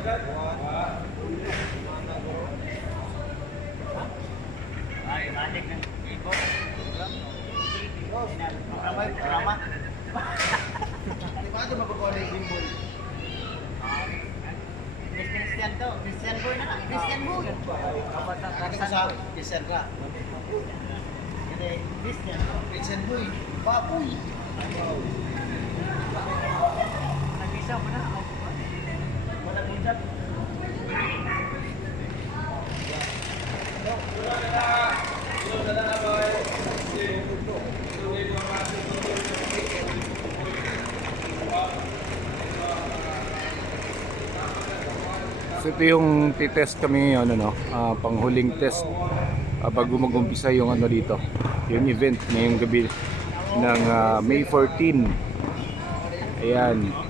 Ay, matik ng ikot. Programa. Di ba ito magkukuha na yung gimbal? Christian to. Christian boy na. Christian boy. Kaya ko sa Christian ka. Kasi Christian. Christian boy. Baboy. Nag-isa mo na. Wala bunjat. So ito yung titest kami ngayon, panghuling test bago mag-umpisa yung dito, yung event ngayong gabi ng May 14. Ayan.